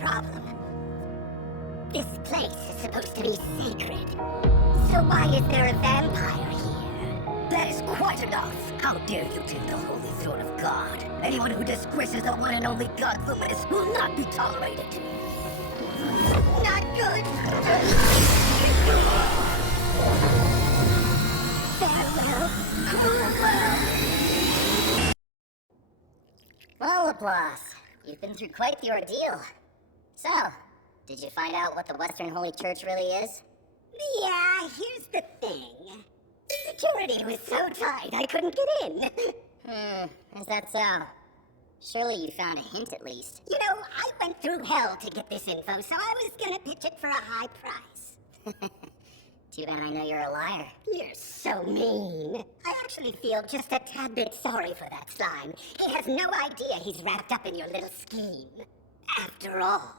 problem? This place is supposed to be sacred. So why is there a vampire here? That is quite enough. How dare you take the holy throne of God? Anyone who disgraces the one and only God Luminous will not be tolerated. Not good. Farewell, cruel world. Well, Laplace, you've been through quite the ordeal. So, did you find out what the Western Holy Church really is? Yeah, here's the thing. Security was so tight I couldn't get in. Is that so? Surely you found a hint at least. You know, I went through hell to get this info, so I was gonna pitch it for a high price. Too bad I know you're a liar. You're so mean. I actually feel just a tad bit sorry for that slime. He has no idea he's wrapped up in your little scheme. After all,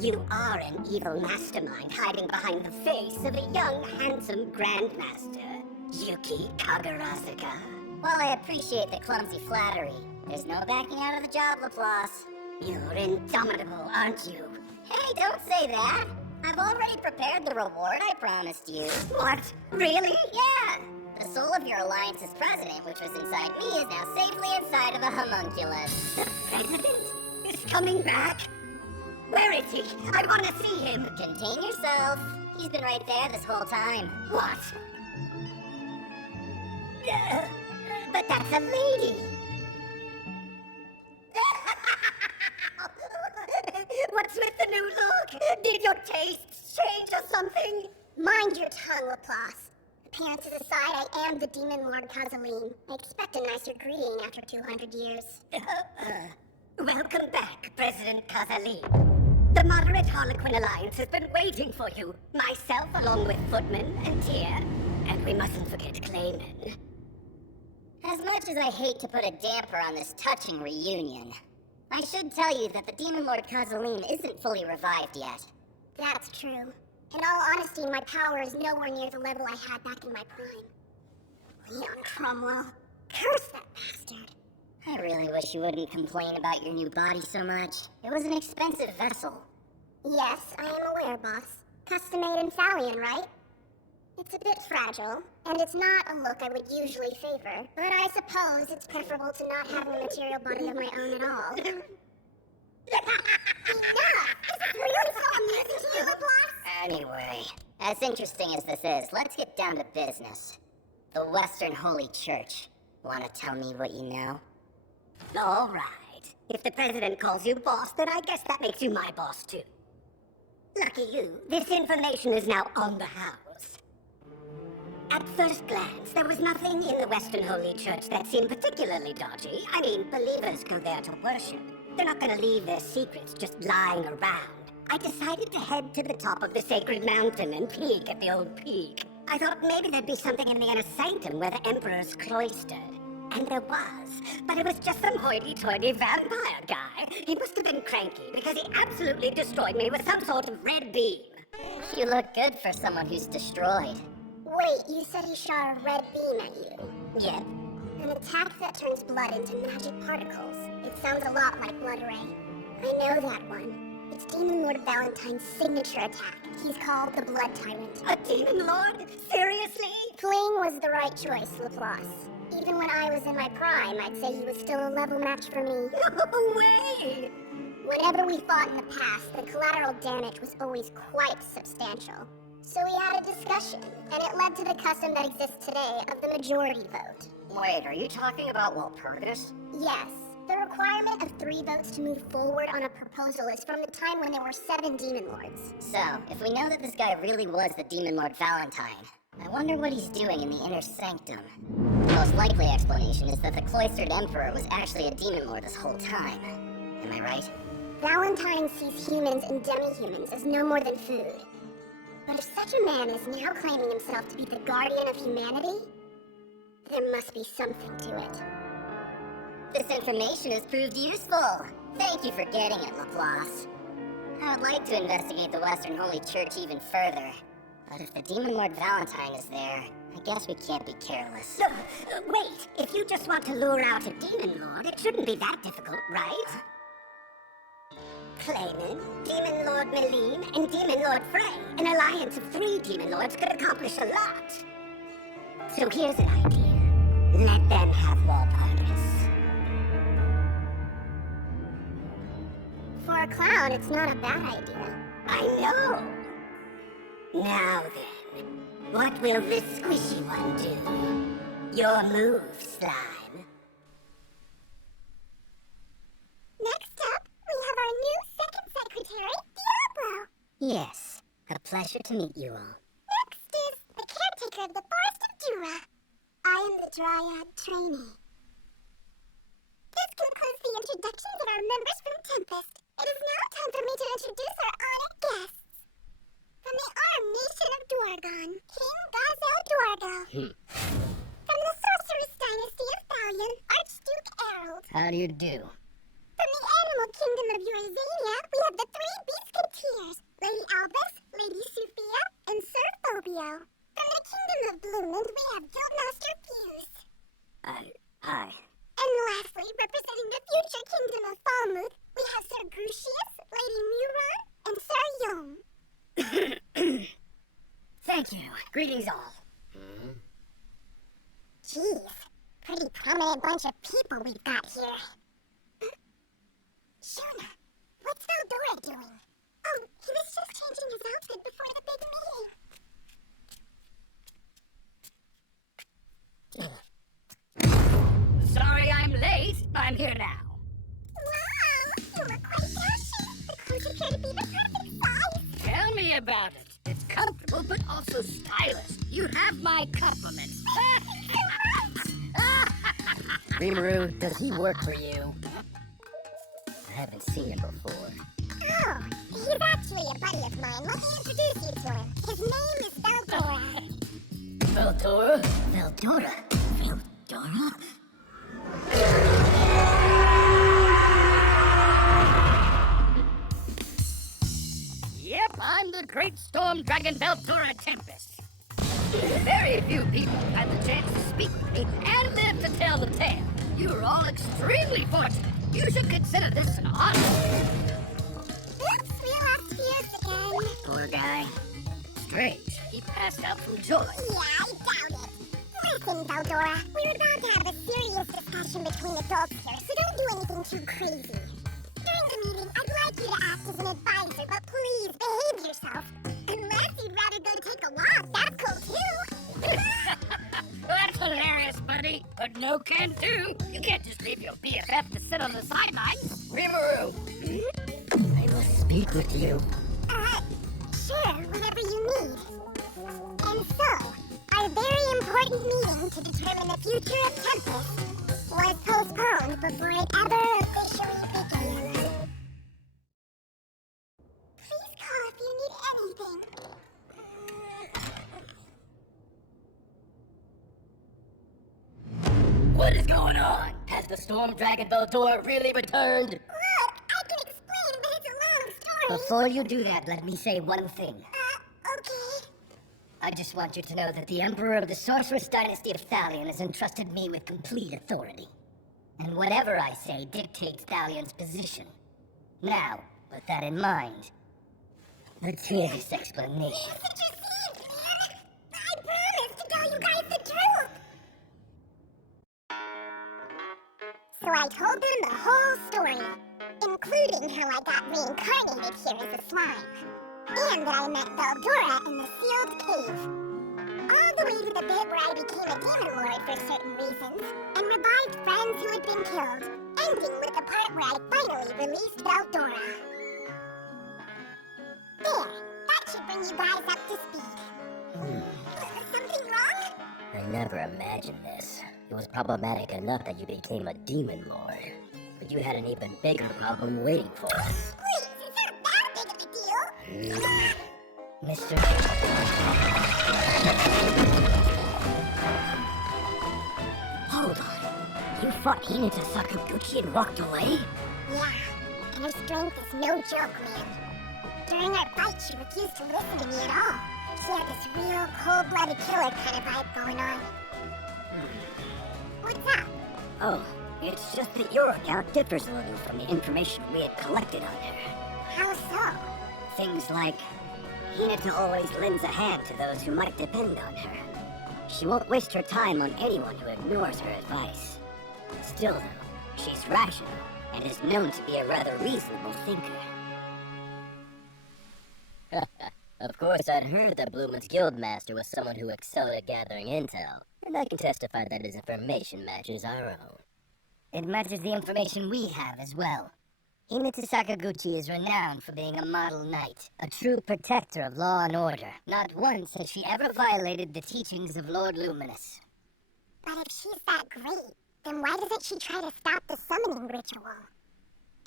you are an evil mastermind hiding behind the face of a young, handsome Grandmaster, Yuuki Kagurazaka. While I appreciate the clumsy flattery, there's no backing out of the job, Laplace. You're indomitable, aren't you? Hey, don't say that! I've already prepared the reward I promised you. What? Really? Yeah! The soul of your Alliance's president, which was inside me, is now safely inside of a homunculus. The president is coming back? Where is he? I want to see him. Contain yourself. He's been right there this whole time. What? But that's a lady. What's with the new look? Did your tastes change or something? Mind your tongue, Laplace. Appearances aside, I am the Demon Lord Kagali. I expect a nicer greeting after 200 years. Welcome back, President Kagali. The Moderate Harlequin Alliance has been waiting for you. Myself, along with Footman and Tyr. And we mustn't forget Clayman. As much as I hate to put a damper on this touching reunion, I should tell you that the Demon Lord Kazaleen isn't fully revived yet. That's true. In all honesty, my power is nowhere near the level I had back in my prime. Leon Cromwell. Curse that bastard. I really wish you wouldn't complain about your new body so much. It was an expensive vessel. Yes, I am aware, boss. Custom-made in Thalion, right? It's a bit fragile, and it's not a look I would usually favor, but I suppose it's preferable to not having a material body of my own at all. Enough! Is it really so amusing to you, Laplace? Anyway, as interesting as this is, let's get down to business. The Western Holy Church. Wanna tell me what you know? All right. If the president calls you boss, then I guess that makes you my boss too. Lucky you, this information is now on the house. At first glance, there was nothing in the Western Holy Church that seemed particularly dodgy. I mean, believers go there to worship. They're not gonna leave their secrets just lying around. I decided to head to the top of the sacred mountain and peek at the old peak. I thought maybe there'd be something in the inner sanctum where the Emperor's cloistered. And there was, but it was just some hoity-toity vampire guy. He must have been cranky because he absolutely destroyed me with some sort of red beam. You look good for someone who's destroyed. Wait, you said he shot a red beam at you? Yep. An attack that turns blood into magic particles. It sounds a lot like Blood Ray. I know that one. It's Demon Lord Valentine's signature attack. He's called the Blood Tyrant. A Demon Lord? Seriously? Fleeing was the right choice, Laplace. Even when I was in my prime, I'd say he was still a level match for me. No way! Whenever we fought in the past, the collateral damage was always quite substantial. So we had a discussion, and it led to the custom that exists today of the majority vote. Wait, are you talking about Walpurgis? Yes. The requirement of 3 votes to move forward on a proposal is from the time when there were 7 Demon Lords. So, if we know that this guy really was the Demon Lord Valentine, I wonder what he's doing in the inner sanctum. The most likely explanation is that the cloistered Emperor was actually a Demon Lord this whole time. Am I right? Valentine sees humans and demi-humans as no more than food. But if such a man is now claiming himself to be the guardian of humanity, there must be something to it. This information has proved useful. Thank you for getting it, Laplace. I would like to investigate the Western Holy Church even further. But if the Demon Lord Valentine is there, I guess we can't be careless. Wait, if you just want to lure out a Demon Lord, it shouldn't be that difficult, right? Flamin, Demon Lord Meline, and Demon Lord Frey. An alliance of 3 Demon Lords could accomplish a lot. So here's an idea. Let them have more purpose. For a clown, it's not a bad idea. I know. Now then, what will this squishy one do? Your move, slime. Next up, we have our new second secretary, Diablo. Yes, a pleasure to meet you all. Next is the caretaker of the Forest of Dura. I am the Dryad trainee. This concludes the introductions of our members from Tempest. It is now time for me to introduce our honored guests. From the Armed Nation of Dwargon, King Gazel Dwargo. From the Sorceress Dynasty of Thalion, Archduke Errol. How do you do? From the Animal Kingdom of Eurazania, we have the 3 Beastketeers, Lady Albus, Lady Sophia, and Sir Phobio. From the Kingdom of Bloomland, we have Guildmaster Fuse. Hi. And lastly, representing the future Kingdom of Falmouth, we have Sir Grucius, Lady Muron, and Sir Yom. Thank you. Greetings all. Jeez, pretty prominent bunch of people we've got here. Shuna, what's Valdora doing? Oh, he was just changing his outfit before the big meeting. Sorry I'm late. I'm here now. Wow, you look quite dashing. The clothes appear to be the perfect size. Tell me about it. It's comfortable but also stylish. You have my compliments. Rimuru, does he work for you? I haven't seen him before. Oh, he's actually a buddy of mine. Let me introduce you to him. His name is Valdora. Veldora? Veldora? Veldora? Yep, I'm the great storm dragon Veldora Tempest. Very few people had the chance to speak with me and live to tell the tale. You are all extremely fortunate. You should consider this an honor. Oops, we lost Fuse again. Poor guy. Strange. He passed out from joy. Yeah, I doubt it. Listen, Valdora, we're about to have a serious discussion between adults here, so don't do anything too crazy. During the meeting, I'd like you to act as an advisor, but please behave yourself. Unless you'd rather go take a walk, that's cool too. That's hilarious, buddy. But no can do. You can't just leave your BFF to sit on the sidelines. Rimuru, I must speak with you. Sure, whatever you need. And so, our very important meeting to determine the future of Tempest was postponed before it ever officially began. Please call if you need anything. What is going on? Has the storm dragon Veldora really returned? Look, I can explain, but it's a long story. Before you do that, let me say one thing. Okay. I just want you to know that the Emperor of the Sorceress Dynasty of Thalion has entrusted me with complete authority. And whatever I say dictates Thalion's position. Now, with that in mind, let's hear this explanation. Such a thief, man! I promised to tell you guys the truth! So I told them the whole story, including how I got reincarnated here as a slime, and that I met Veldora in the sealed cave. All the way to the bit where I became a demon lord for certain reasons, and revived friends who had been killed, ending with the part where I finally released Veldora. There, that should bring you guys up to speed. Something wrong? I never imagined this. It was problematic enough that you became a demon lord. But you had an even bigger problem waiting for us. Please, it's not that big of a deal. Mr. Hold on. You fought Hinata Sakaguchi and walked away? Yeah, and her strength is no joke, man. During our fight, she refused to listen to me at all. She had this real cold-blooded killer kind of vibe going on. What's up? Oh, it's just that your account differs a little from the information we had collected on her. How so? Things like, Hinata always lends a hand to those who might depend on her. She won't waste her time on anyone who ignores her advice. Still though, she's rational, and is known to be a rather reasonable thinker. Of course, I'd heard that Blumen's Guildmaster was someone who excelled at gathering intel, and I can testify that his information matches our own. It matches the information we have as well. Hinata Sakaguchi is renowned for being a model knight, a true protector of law and order. Not once has she ever violated the teachings of Lord Luminous. But if she's that great, then why doesn't she try to stop the summoning ritual?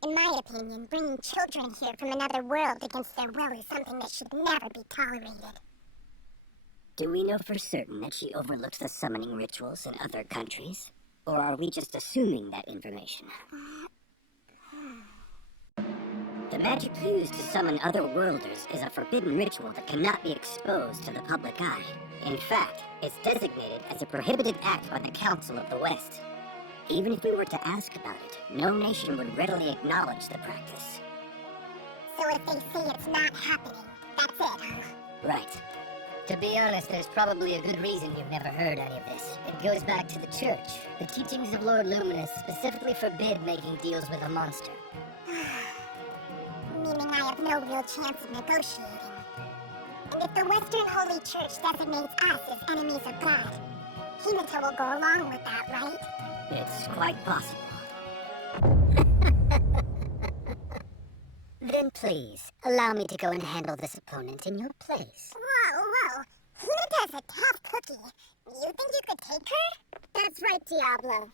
In my opinion, bringing children here from another world against their will is something that should never be tolerated. Do we know for certain that she overlooks the summoning rituals in other countries? Or are we just assuming that information? The magic used to summon other worlders is a forbidden ritual that cannot be exposed to the public eye. In fact, it's designated as a prohibited act by the Council of the West. Even if we were to ask about it, no nation would readily acknowledge the practice. So if they say it's not happening, that's it, huh? Right. To be honest, there's probably a good reason you've never heard any of this. It goes back to the church. The teachings of Lord Luminous specifically forbid making deals with a monster. Meaning I have no real chance of negotiating. And if the Western Holy Church designates us as enemies of God, Hinata will go along with that, right? It's quite possible. Then please, allow me to go and handle this opponent in your place. Whoa. Hinata's a tough cookie. You think you could take her? That's right, Diablo.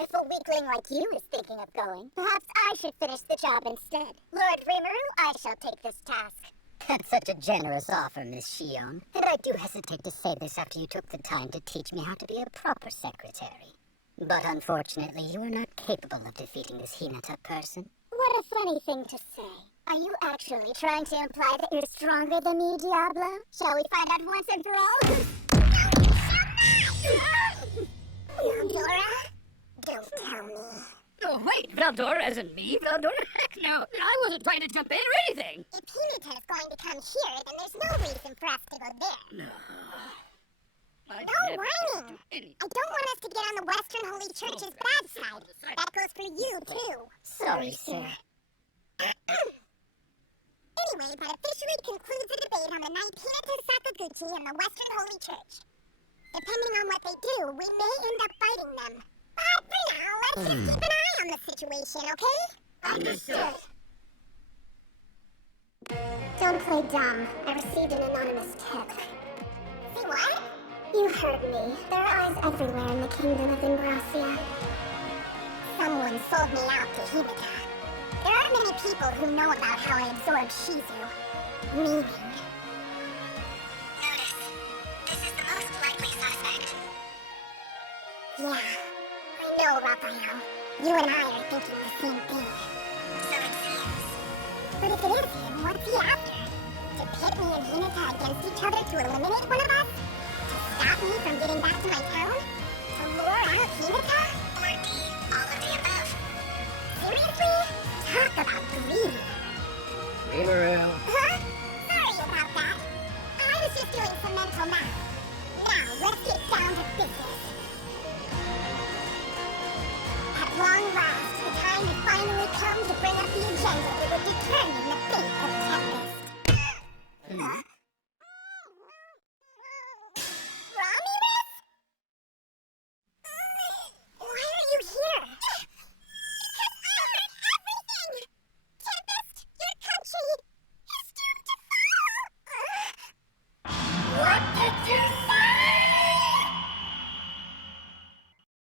If a weakling like you is thinking of going, perhaps I should finish the job instead. Lord Rimuru, I shall take this task. That's such a generous offer, Miss Shion. And I do hesitate to say this after you took the time to teach me how to be a proper secretary. But unfortunately, you are not capable of defeating this Hinata person. What a funny thing to say. Are you actually trying to imply that you're stronger than me, Diablo? Shall we find out once and for all? Valdora? Don't tell me. Oh, wait, Valdora isn't me, Valdora? Heck no, I wasn't trying to jump in or anything. If Hinata's going to come here, then there's no reason for us to go there. No whining! I don't want us to get on the Western Holy Church's bad side. That goes for you, too. Sorry, sir. Anyway, that officially concludes the debate on the night Hinata Sakaguchi and the Western Holy Church. Depending on what they do, we may end up fighting them. But for now, let's just keep an eye on the situation, okay? Understood. Don't play dumb. I received an anonymous tip. Say what? You heard me. There are eyes everywhere in the kingdom of Ingracia. Someone sold me out to Hinata. There aren't many people who know about how I absorbed Shizu. Meaning. Notice. This is the most likely suspect. Yeah. I know, Raphael. You and I are thinking the same thing. So it seems. But if it is him, what's he after? To pit me and Hinata against each other to eliminate one of us? Stop me from getting back to my town? To lure out Hinata? Or D, all of the above? Seriously? Talk about greedy. Rimuru. Huh? Sorry about that. I was just doing some mental math. Now, let's get down to business. At long last, the time has finally come to bring up the agenda that would determine the fate